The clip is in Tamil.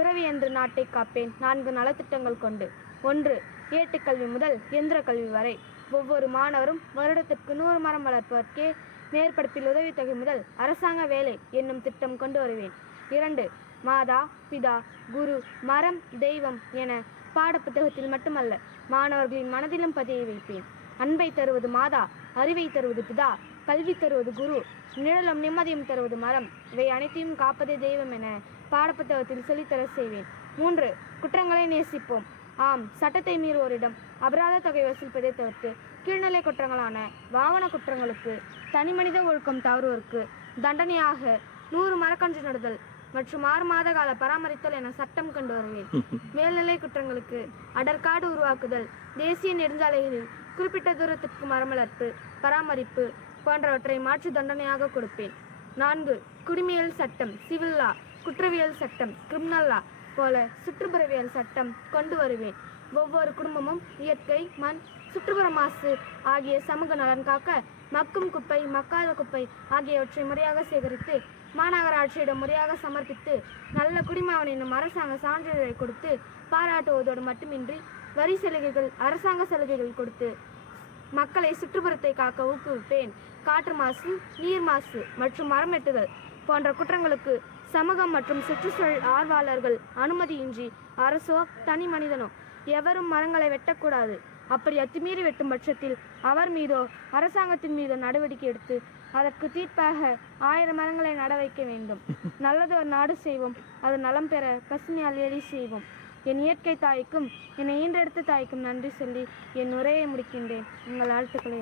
பிறவி என்று நாட்டை காப்பேன் 4 நலத்திட்டங்கள் கொண்டு. 1. ஏட்டுக்கல்வி முதல் எந்திர கல்வி வரை ஒவ்வொரு மாணவரும் வருடத்திற்கு 100 மரம் வளர்ப்பதற்கே மேற்படிப்பில் உதவித்தொகை முதல் அரசாங்க வேலை என்னும் திட்டம் கொண்டு வருவேன். 2. மாதா பிதா குரு மரம் தெய்வம் என பாடப்புத்தகத்தில் மட்டுமல்ல மாணவர்களின் மனதிலும் பதிய வைப்பேன். அன்பை தருவது மாதா, அறிவை தருவது பிதா, கல்வி தருவது குரு, நிழலும் நிம்மதியும் தருவது மரம், இவை அனைத்தையும் காப்பதே தெய்வம் என பாடப்புத்தகத்தில் சொல்லித்தர செய்வேன். 3. குற்றங்களை நேசிப்போம். ஆம், சட்டத்தை மீறுவோரிடம் அபராத தொகை வசூலிப்பதை தவிர்த்து கீழ்நிலை குற்றங்களான வாகன குற்றங்களுக்கு, தனி மனித ஒழுக்கம் தவறுவோருக்கு தண்டனையாக 100 மரக்கன்று நடுதல் மற்றும் 6 மாத கால பராமரித்தல் என சட்டம் கொண்டு வருவேன். மேல்நிலை குற்றங்களுக்கு அடற்காடு உருவாக்குதல், தேசிய நெடுஞ்சாலைகளில் குறிப்பிட்ட தூரத்திற்கு மரம் வளர்ப்பு, பராமரிப்பு போன்றவற்றை மாற்று தண்டனையாக கொடுப்பேன். 4. குடிமையியல் சட்டம், சிவில் லா, குற்றவியல் சட்டம், கிரிமினல் லா போல சுற்றுப்புறவியல் சட்டம் கொண்டு வருவேன். ஒவ்வொரு குடும்பமும் இயற்கை, மண், சுற்றுப்புற மாசு ஆகிய சமூக நலன் காக்க மக்கும் குப்பை, மக்காத குப்பை ஆகியவற்றை முறையாக சேகரித்து மாநகராட்சியிடம் முறையாக சமர்ப்பித்து நல்ல குடிமகன் என்னும் அரசாங்க சான்றிதழை கொடுத்து பாராட்டுவதோடு மட்டுமின்றி வரி சலுகைகள், அரசாங்க சலுகைகள் கொடுத்து மக்களை சுற்றுப்புறத்தை காக்க ஊக்குவிப்பேன். காற்று மாசு, நீர் மாசு மற்றும் மரம் வெட்டுதல் போன்ற குற்றங்களுக்கு சமூகம் மற்றும் சுற்றுச்சூழல் ஆர்வலர்கள் அனுமதியின்றி அரசோ தனி மனிதனோ எவரும் மரங்களை வெட்டக்கூடாது. அப்படி அத்துமீறி வெட்டும் பட்சத்தில் அவர் மீதோ அரசாங்கத்தின் மீதோ நடவடிக்கை எடுத்து அதற்கு தீர்ப்பாக 1000 மரங்களை நட வைக்க வேண்டும். நல்லது ஒரு நாடு செய்வோம், அது நலம் பெற பசுமையால் எலி செய்வோம். என் இயற்கை தாய்க்கும் என்னை ஈன்றெடுத்த தாய்க்கும் நன்றி சொல்லி என் உரையை முடிக்கின்றேன். உங்கள் வாழ்த்துக்களை